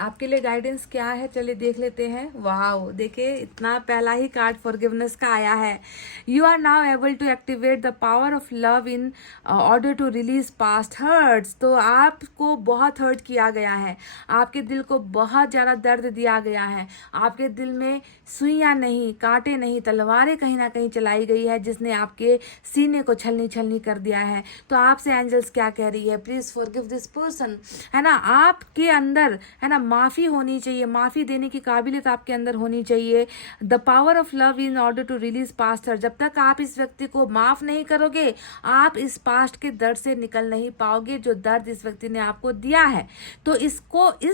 आपके लिए गाइडेंस क्या है, चलिए देख लेते हैं। वाओ, देखिए इतना पहला ही कार्ड फॉरगिवनेस का आया है। You are now able to activate the power of love in order to release past hurts. तो आपको बहुत हर्ट किया गया है, आपके दिल को बहुत ज़्यादा दर्द दिया गया है, आपके दिल में सुइयाँ नहीं, कांटे नहीं, तलवारें कहीं ना कहीं चलाई गई है, जिसने आपके सीने को छलनी छलनी कर दिया है। तो आपसे एंजल्स क्या कह रही है, प्लीज़ फॉरगिव दिस पर्सन, है ना। आपके अंदर, है ना, माफ़ी होनी चाहिए, माफ़ी देने की काबिलियत आपके अंदर होनी चाहिए। The power of love in order to release past. जब तक आप इस व्यक्ति को माफ़ नहीं करोगे, आप इस पास्ट के दर्द से निकल नहीं पाओगे जो दर्द इस व्यक्ति ने आपको दिया है। तो इस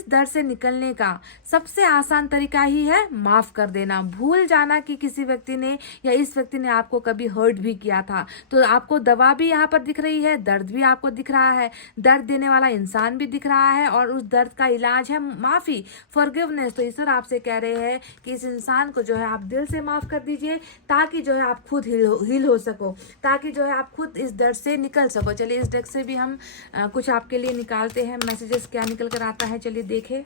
दर्द से निकलने का सबसे आसान तरीका ही है माफ़ कर देना। भूल जाना कि किसी व्यक्ति ने या इस व्यक्ति ने आपको कभी हर्ट भी किया था। तो आपको दवा भी यहाँ पर दिख रही है, दर्द भी आपको दिख रहा है, दर्द देने वाला इंसान भी दिख रहा है, और उस दर्द का इलाज है माफ़ी, फॉरगिवनेस। तो ईश्वर आपसे कह रहे हैं कि इस इंसान को जो है आप दिल से माफ़ कर दीजिए, ताकि जो है आप खुद हील हो सको, ताकि जो है आप खुद इस दर्द से निकल सको। चलिए इस डेक से भी हम कुछ आपके लिए निकालते हैं, मैसेजेस क्या निकल कर आता है, चलिए देखें।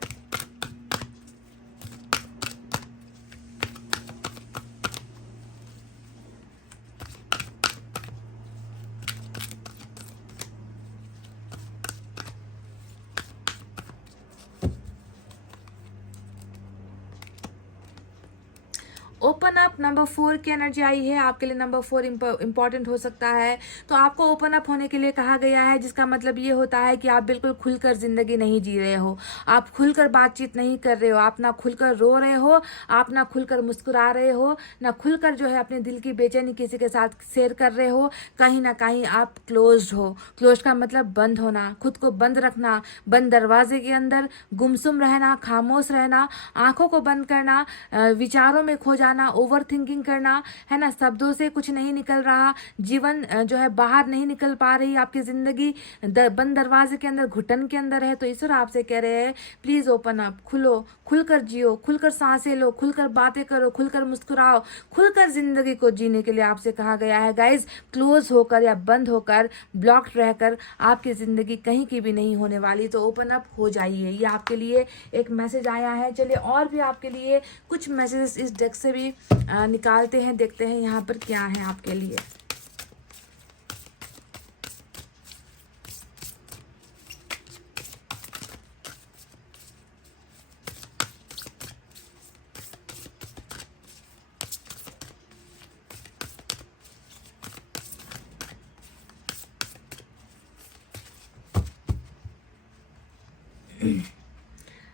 ओपन अप नंबर 4 की एनर्जी आई है आपके लिए। नंबर 4 इंपॉर्टेंट हो सकता है, तो आपको ओपन अप होने के लिए कहा गया है, जिसका मतलब ये होता है कि आप बिल्कुल खुलकर जिंदगी नहीं जी रहे हो, आप खुलकर बातचीत नहीं कर रहे हो, आप ना खुलकर रो रहे हो, आप ना खुलकर मुस्कुरा रहे हो, ना खुलकर जो है अपने दिल की बेचैनी किसी के साथ शेयर कर रहे हो। कहीं ना कहीं आप क्लोज्ड हो। क्लोज का मतलब बंद होना, खुद को बंद रखना, बंद दरवाजे के अंदर गुमसुम रहना, खामोश रहना, आंखों को बंद करना, विचारों में खो जाना, ओवर थिंकिंग करना, है ना, शब्दों से कुछ नहीं निकल रहा, जीवन जो है बाहर नहीं निकल पा रही, आपकी जिंदगी बंद दरवाजे के अंदर, घुटन के अंदर है। तो ईश्वर आपसे कह रहे हैं प्लीज ओपन अप, खुलो, खुलकर जियो, खुलकर सांसें लो, खुलकर बातें करो, खुलकर मुस्कुराओ, खुलकर जिंदगी को जीने के लिए आपसे कहा गया है। गाइज, क्लोज होकर या बंद होकर, ब्लॉक्ड रहकर आपकी जिंदगी कहीं की भी नहीं होने वाली। तो ओपन अप हो जाइए, ये आपके लिए एक मैसेज आया है। चलिए और भी आपके लिए कुछ मैसेजेस इस डेक से भी निकालते हैं, देखते हैं यहाँ पर क्या है आपके लिए।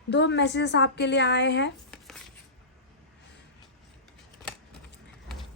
दो मैसेजेस आपके लिए आए हैं,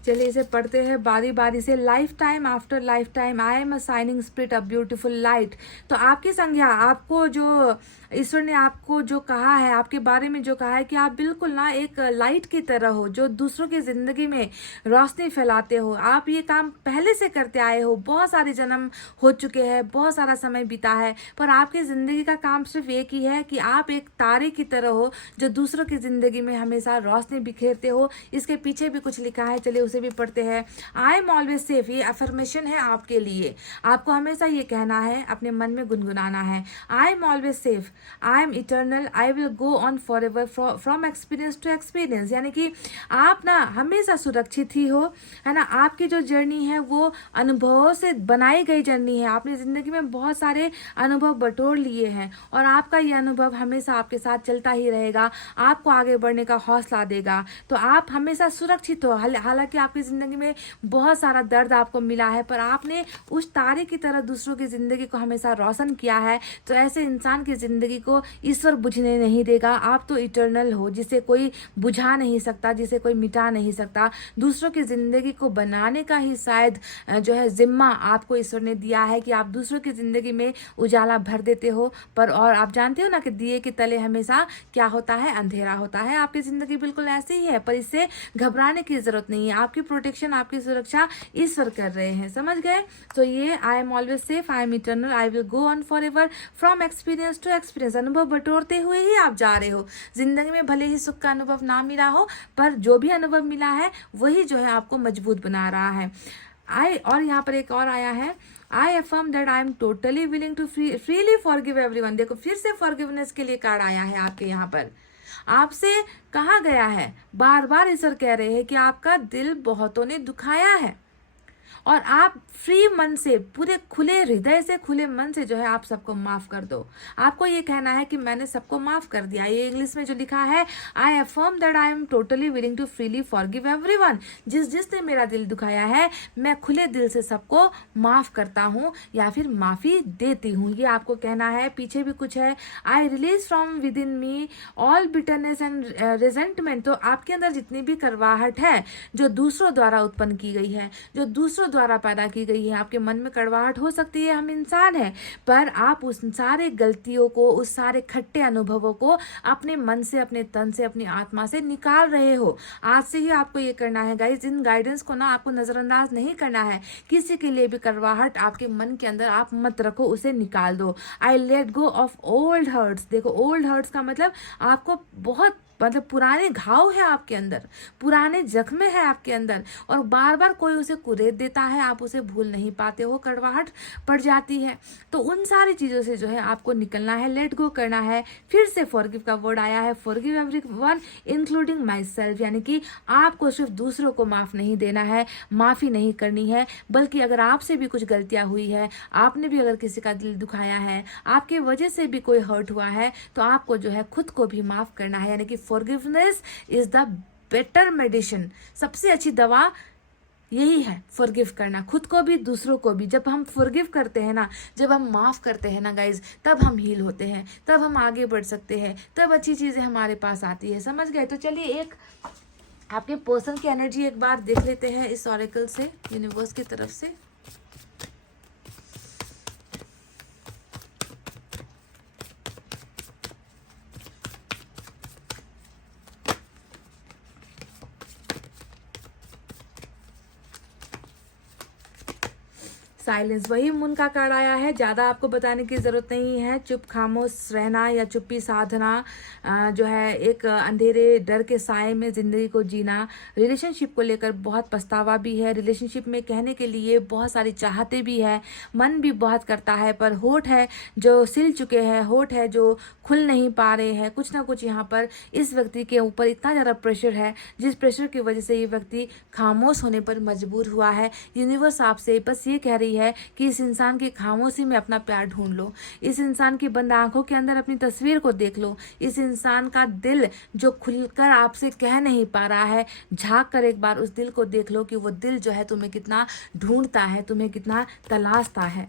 चलिए इसे पढ़ते हैं बारी बारी से। Life time after life time I am a shining spirit a beautiful light. तो आपकी संज्ञा, आपको जो ईश्वर ने आपको जो कहा है, आपके बारे में जो कहा है कि आप बिल्कुल ना एक लाइट की तरह हो, जो दूसरों की जिंदगी में रोशनी फैलाते हो। आप ये काम पहले से करते आए हो, बहुत सारे जन्म हो चुके हैं, बहुत सारा समय बीता है, पर आपकी जिंदगी का काम सिर्फ एक ही है कि आप एक तारे की तरह हो, जो दूसरों की जिंदगी में हमेशा रोशनी बिखेरते हो। इसके पीछे भी कुछ लिखा है, चलिए उसे भी पढ़ते हैं। आई एम ऑलवेज सेफ, ये अफर्मेशन है आपके लिए। आपको हमेशा ये कहना है, अपने मन में गुनगुनाना है, I am always safe, I am eternal, I will go on forever, from experience to experience. यानी कि आप ना हमेशा सुरक्षित ही हो, है ना। आपकी जो जर्नी है वो अनुभवों से बनाई गई जर्नी है। आपने जिंदगी में बहुत सारे अनुभव बटोर लिए हैं, और आपका ये अनुभव हमेशा आपके साथ चलता ही रहेगा, आपको आगे बढ़ने का हौसला देगा। तो आप हमेशा सुरक्षित हो। हालांकि आपकी जिंदगी में बहुत सारा दर्द आपको मिला है, पर आपने उस तारे की तरह दूसरों की जिंदगी को हमेशा रोशन किया है। तो ऐसे इंसान की जिंदगी को ईश्वर बुझने नहीं देगा। आप तो इटर्नल हो, जिसे कोई बुझा नहीं सकता, जिसे कोई मिटा नहीं सकता। दूसरों की जिंदगी को बनाने का ही शायद जो है जिम्मा आपको ईश्वर ने दिया है, कि आप दूसरों की जिंदगी में उजाला भर देते हो। पर और आप जानते हो ना कि दिए के तले हमेशा क्या होता है, अंधेरा होता है। आपकी जिंदगी बिल्कुल ऐसे ही है, पर इससे घबराने की जरूरत नहीं है। आपकी प्रोटेक्शन, आपकी सुरक्षा ईश्वर कर रहे हैं, समझ गए। तो ये I am always safe, I am eternal, I will go on forever, from experience to experience. अनुभव बटोरते हुए ही आप जा रहे हो जिंदगी में। भले ही सुख का अनुभव ना मिला हो, पर जो भी अनुभव मिला है वही जो है आपको मजबूत बना रहा है। और यहाँ पर एक और आया है, I affirm that I am totally willing to freely forgive everyone. देखो फिर से फॉरगिवनेस के लिए कार्ड आया है आपके यहाँ पर। आपसे कहा गया है, बार बार ईश्वर कह रहे हैं कि आपका दिल बहुतों ने दुखाया है, और आप फ्री मन से, पूरे खुले हृदय से, खुले मन से जो है आप सबको माफ कर दो। आपको ये कहना है कि मैंने सबको माफ कर दिया। ये इंग्लिश में जो लिखा है, I affirm that I am totally willing to freely forgive everyone. जिसने मेरा दिल दुखाया है, मैं खुले दिल से सबको माफ करता हूँ या फिर माफी देती हूँ। ये आपको कहना है। पीछे भी कुछ है, I release from with in me all bitterness and resentment. तो आपके अंदर जितनी भी कड़वाहट है जो दूसरों द्वारा उत्पन्न की गई है, जो दूसरों द्वारा पैदा की गई है, आपके मन में कड़वाहट हो सकती है, हम इंसान हैं, पर आप उस सारे गलतियों को, उस सारे खट्टे अनुभवों को अपने मन से, अपने तन से, अपनी आत्मा से निकाल रहे हो। आज से ही आपको ये करना है गाइस। इन गाइडेंस को ना आपको नजरअंदाज नहीं करना है। किसी के लिए भी कड़वाहट आपके मन के अंदर आप मत रखो, उसे निकाल दो। I let go of old hurts. देखो, ओल्ड हर्ट्स का मतलब आपको बहुत पुराने घाव है आपके अंदर, पुराने जख्म है आपके अंदर, और बार बार कोई उसे कुरेद देता है, आप उसे भूल नहीं पाते हो, कड़वाहट पड़ जाती है। तो उन सारी चीज़ों से जो है आपको निकलना है, लेट गो करना है। फिर से फॉरगिव का वर्ड आया है, forgive everyone including my self, यानी कि आपको सिर्फ दूसरों को माफ़ नहीं देना है, माफ़ी नहीं करनी है, बल्कि अगर आपसे भी कुछ गलतियाँ हुई है, आपने भी अगर किसी का दिल दुखाया है, आपके वजह से भी कोई हर्ट हुआ है, तो आपको जो है खुद को भी माफ़ करना है। यानी कि forgiveness is the better medicine. सबसे अच्छी दवा यही है, फॉरगिव करना, खुद को भी दूसरों को भी। जब हम फॉरगिव करते हैं ना, जब हम माफ़ करते हैं ना गाइज, तब हम हील होते हैं, तब हम आगे बढ़ सकते हैं, तब अच्छी चीज़ें हमारे पास आती है। समझ गए? तो चलिए एक आपके पर्सन की एनर्जी एक बार देख लेते हैं इस ऑरेकल से, यूनिवर्स की तरफ से। साइलेंस, वही मून का कार्ड आया है। ज़्यादा आपको बताने की ज़रूरत नहीं है। चुप खामोश रहना या चुप्पी साधना जो है, एक अंधेरे डर के साए में ज़िंदगी को जीना। रिलेशनशिप को लेकर बहुत पछतावा भी है, रिलेशनशिप में कहने के लिए बहुत सारी चाहते भी है, मन भी बहुत करता है, पर होठ है जो सिल चुके हैं, होठ है जो खुल नहीं पा रहे हैं। कुछ ना कुछ यहाँ पर इस व्यक्ति के ऊपर इतना ज़्यादा प्रेशर है, जिस प्रेशर की वजह से ये व्यक्ति खामोश होने पर मजबूर हुआ है। यूनिवर्स आपसे बस ये कह रही है कि इस इंसान की खामोशी में अपना प्यार ढूंढ लो, इस इंसान की बंद आंखों के अंदर अपनी तस्वीर को देख लो, इस इंसान का दिल जो खुलकर आपसे कह नहीं पा रहा है, झांक कर एक बार उस दिल को देख लो कि वो दिल जो है तुम्हें कितना ढूंढता है, तुम्हें कितना तलाशता है।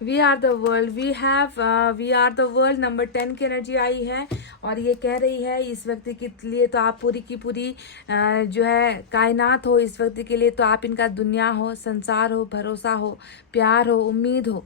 We are the world, we are the world number 10 की एनर्जी आई है, और ये कह रही है इस व्यक्ति के लिए तो आप पूरी की पूरी जो है कायनात हो, इस व्यक्ति के लिए तो आप इनका दुनिया हो, संसार हो, भरोसा हो, प्यार हो, उम्मीद हो,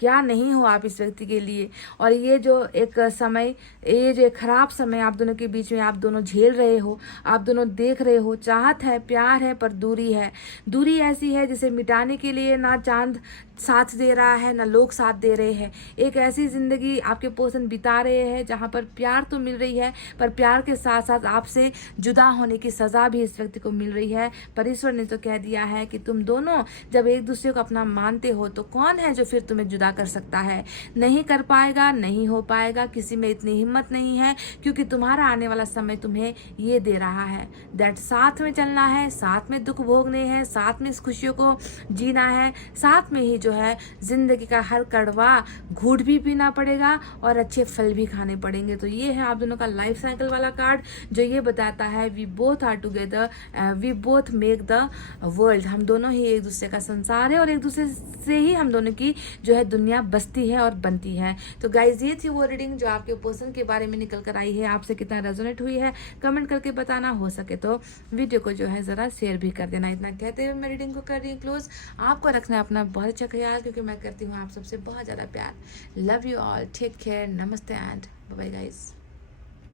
क्या नहीं हो आप इस व्यक्ति के लिए। और ये जो एक समय, ये जो एक खराब समय आप दोनों के बीच में आप दोनों झेल रहे हो, आप दोनों देख रहे हो, चाहत है, प्यार है, पर दूरी है। दूरी ऐसी है जिसे मिटाने के लिए ना चांद साथ दे रहा है, ना लोग साथ दे रहे हैं। एक ऐसी जिंदगी आपके पर्सन बिता रहे हैं जहाँ पर प्यार तो मिल रही है, पर प्यार के साथ साथ आपसे जुदा होने की सज़ा भी इस व्यक्ति को मिल रही है। पर ईश्वर ने तो कह दिया है कि तुम दोनों जब एक दूसरे को अपना मानते हो तो कौन है जो फिर तुम्हें जुदा कर सकता है। नहीं कर पाएगा, नहीं हो पाएगा, किसी में इतनी हिम्मत नहीं है, क्योंकि तुम्हारा आने वाला समय तुम्हें ये दे रहा है दैट साथ में चलना है, साथ में दुख भोगने हैं, साथ में इस खुशियों को जीना है, साथ में ही जो है जिंदगी का हर कड़वा घूंट भी पीना पड़ेगा और अच्छे फल भी खाने पड़ेंगे। तो ये है आप दोनों का लाइफ साइकिल वाला कार्ड, जो ये बताता है we both are together, we both make the world. हम दोनों ही एक दूसरे का संसार है और एक दूसरे से ही हम दोनों की जो है दुनिया बसती है और बनती है। तो गाइज ये थी वो रीडिंग जो आपके पर्सन के बारे में निकल कर आई है। आपसे कितना रेजोनेट हुई है कमेंट करके बताना, हो सके तो वीडियो को जो है ज़रा शेयर भी कर देना। इतना कहते हुए मैं रीडिंग को कर रही हूँ क्लोज। आपको रखना है अपना बहुत अच्छा ख्याल, क्योंकि मैं करती हूँ आप सबसे बहुत ज़्यादा प्यार। Love you all, take care, नमस्ते एंड बाय बाय गाइज।